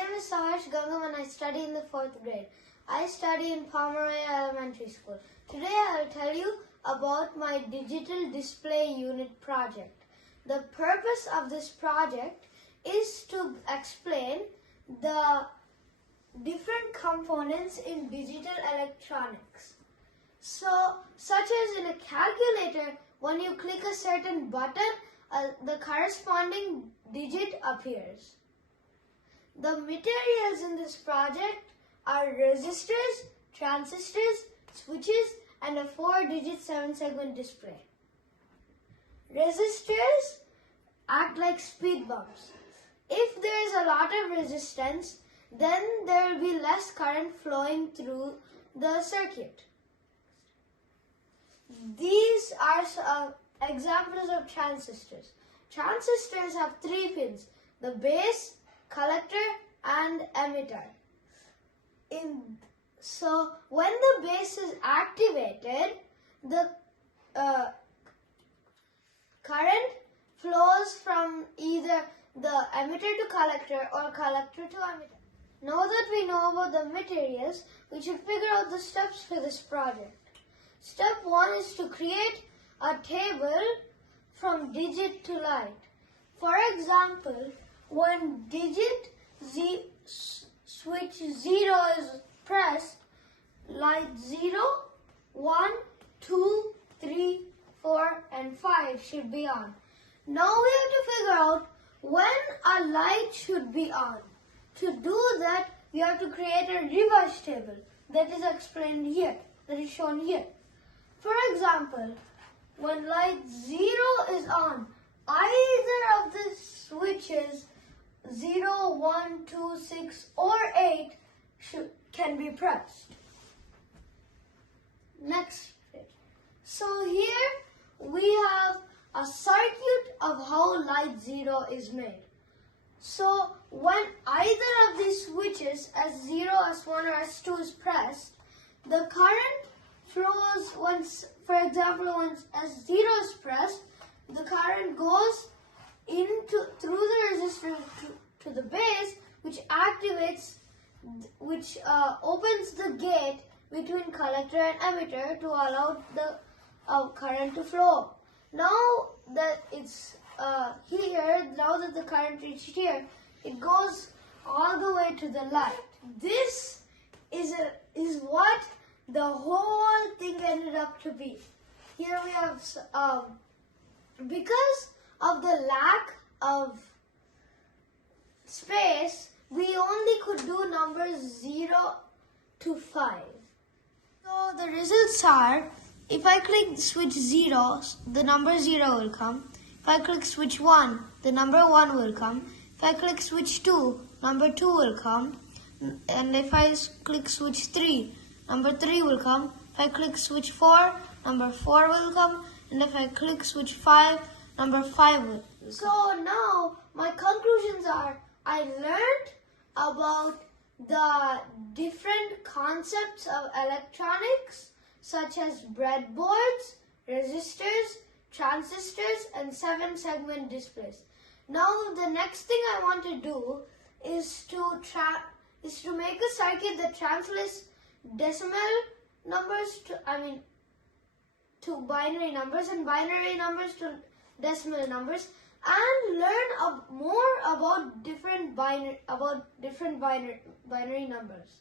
name is Saharsh Gangam and I study in the 4th grade. I study in Pomeroy Elementary School. Today I will tell you about my digital display unit project. The purpose of this project is to explain the different components in digital electronics. So, such as in a calculator, when you click a certain button, the corresponding digit appears. The materials in this project are resistors, transistors, switches, and a 4-digit 7-segment display. Resistors act like speed bumps. If there is a lot of resistance, then there will be less current flowing through the circuit. These are examples of transistors. Transistors have 3 pins: the base, collector, and emitter. So when the base is activated, the current flows from either the emitter to collector or collector to emitter. Now that we know about the materials, we should figure out the steps for this project. Step 1 is to create a table from digit to light. For example, when digit switch 0 is pressed, light 0, 1, 2, 3, 4, and 5 should be on. Now we have to figure out when a light should be on. To do that, we have to create a reverse table that is explained here, that is shown here. For example, when light 0 is on, either of the switches 0, 1, 2, 6 or 8 can be pressed. Next page. So here we have a circuit of how light 0 is made. So when either of these switches S0, S1 or S2 is pressed, the current flows once, for example, once S0 is pressed, the current goes through the resistor to the base, which opens the gate between collector and emitter to allow the current to flow. Now that it's here, now that the current reached here, it goes all the way to the light. This is what the whole thing ended up to be. Here we have, because of the lack of space, we only could do numbers 0 to 5. So the results are, if I click switch 0, the number 0 will come. If I click switch 1, the number 1 will come. If I click switch 2, number 2 will come. And if I click switch 3, number 3 will come. If I click switch 4, number 4 will come. And if I click switch 5, number 5 will come. So now my conclusions are, I learned about the different concepts of electronics such as breadboards, resistors, transistors, and 7-segment displays. Now the next thing I want to do is to make a circuit that translates decimal numbers to binary numbers and binary numbers to decimal numbers, and learn more about different binary numbers.